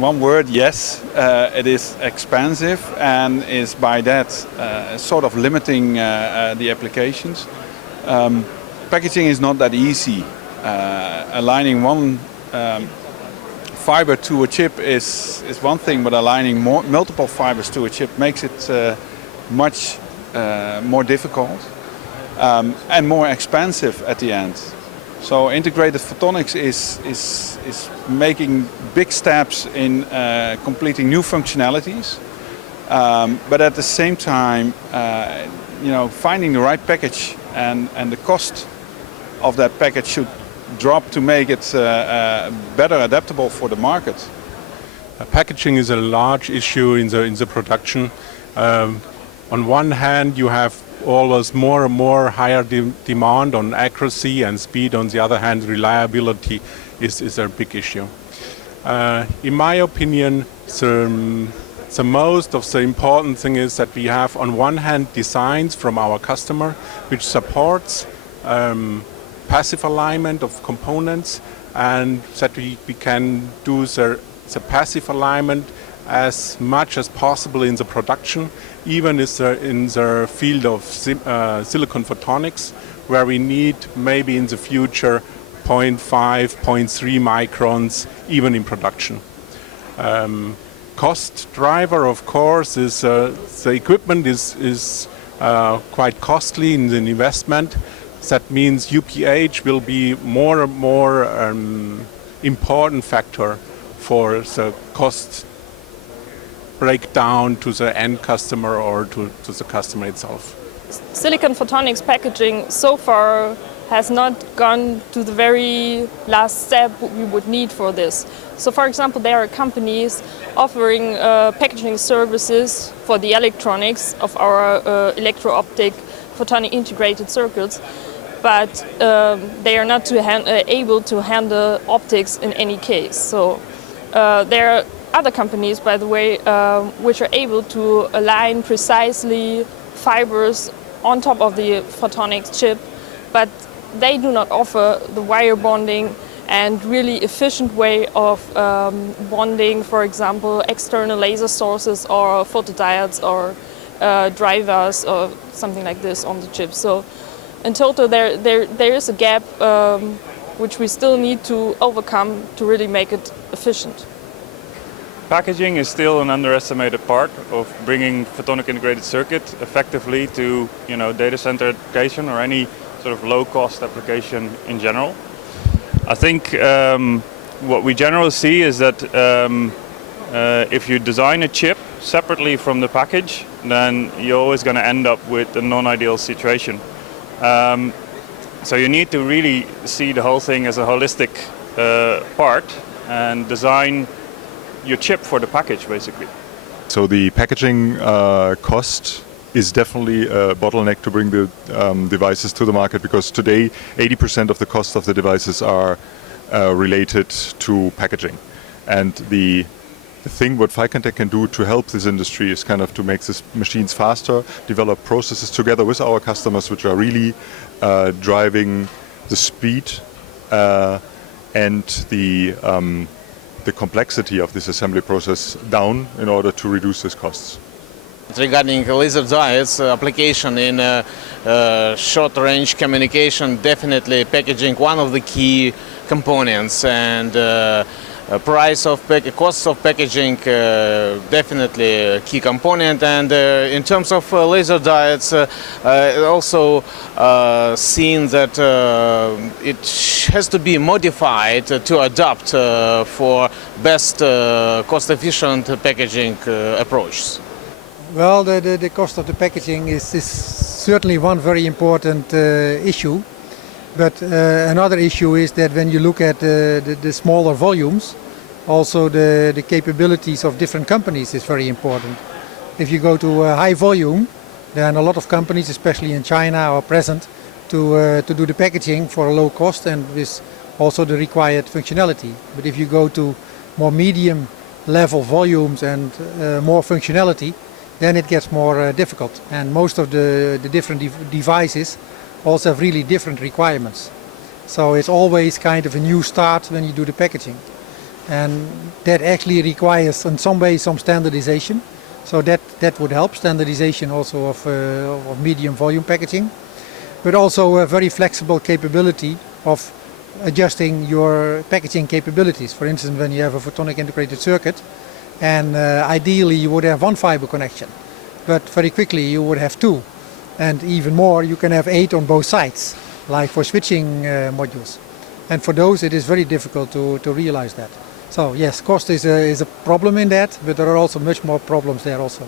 in one word, yes, it is expensive and is by that sort of limiting the applications. Packaging is not that easy. Aligning one fiber to a chip is one thing, but aligning multiple fibers to a chip makes it much more difficult and more expensive at the end. So integrated photonics is making big steps in completing new functionalities, but at the same time, finding the right package and the cost of that package should drop to make it better adaptable for the market. Packaging is a large issue in the production. On one hand, you have always more and more higher demand on accuracy and speed. On the other hand, reliability is a big issue. In my opinion, the most of the important thing is that we have on one hand designs from our customer which supports passive alignment of components, and that we can do the passive alignment as much as possible in the production, even in the field of silicon photonics, where we need maybe in the future 0.5, 0.3 microns, even in production. Cost driver, of course, is the equipment is quite costly in the investment. That means UPH will be more and more important factor for the cost breakdown to the end customer or to the customer itself. Silicon photonics packaging so far has not gone to the very last step we would need for this. So for example, there are companies offering packaging services for the electronics of our electro-optic photonic integrated circuits, but they are not able to handle optics in any case. So there are other companies, by the way, which are able to align precisely fibers on top of the photonics chip, but they do not offer the wire bonding and really efficient way of bonding, for example, external laser sources or photodiodes or drivers or something like this on the chip. So in total, there is a gap which we still need to overcome to really make it efficient. Packaging is still an underestimated part of bringing photonic integrated circuit effectively to data center application or any sort of low-cost application in general. I think what we generally see is that if you design a chip separately from the package, then you're always going to end up with a non-ideal situation. So you need to really see the whole thing as a holistic part and design your chip for the package, basically. So the packaging cost is definitely a bottleneck to bring the devices to the market, because today 80% of the cost of the devices are related to packaging. And the thing what Photonics can do to help this industry is kind of to make these machines faster, develop processes together with our customers which are really driving the speed and the complexity of this assembly process down in order to reduce these costs. Regarding laser diodes application in short-range communication, definitely packaging one of the key components, and cost of packaging definitely a key component. And in terms of laser diodes, also seen that it has to be modified to adapt for best cost-efficient packaging approaches. Well, the cost of the packaging is certainly one very important issue. But another issue is that when you look at the smaller volumes, also the capabilities of different companies is very important. If you go to a high volume, then a lot of companies, especially in China, are present to do the packaging for a low cost and with also the required functionality. But if you go to more medium level volumes and more functionality, then it gets more difficult. And most of the different devices also have really different requirements. So it's always kind of a new start when you do the packaging. and that actually requires in some way some standardization. So that would help, standardization also of medium volume packaging, but also a very flexible capability of adjusting your packaging capabilities. For instance, when you have a photonic integrated circuit, and ideally you would have one fiber connection, but very quickly you would have two, and even more you can have 8 on both sides, like for switching modules. And for those it is very difficult to realize that. So yes, cost is a problem in that, but there are also much more problems there also.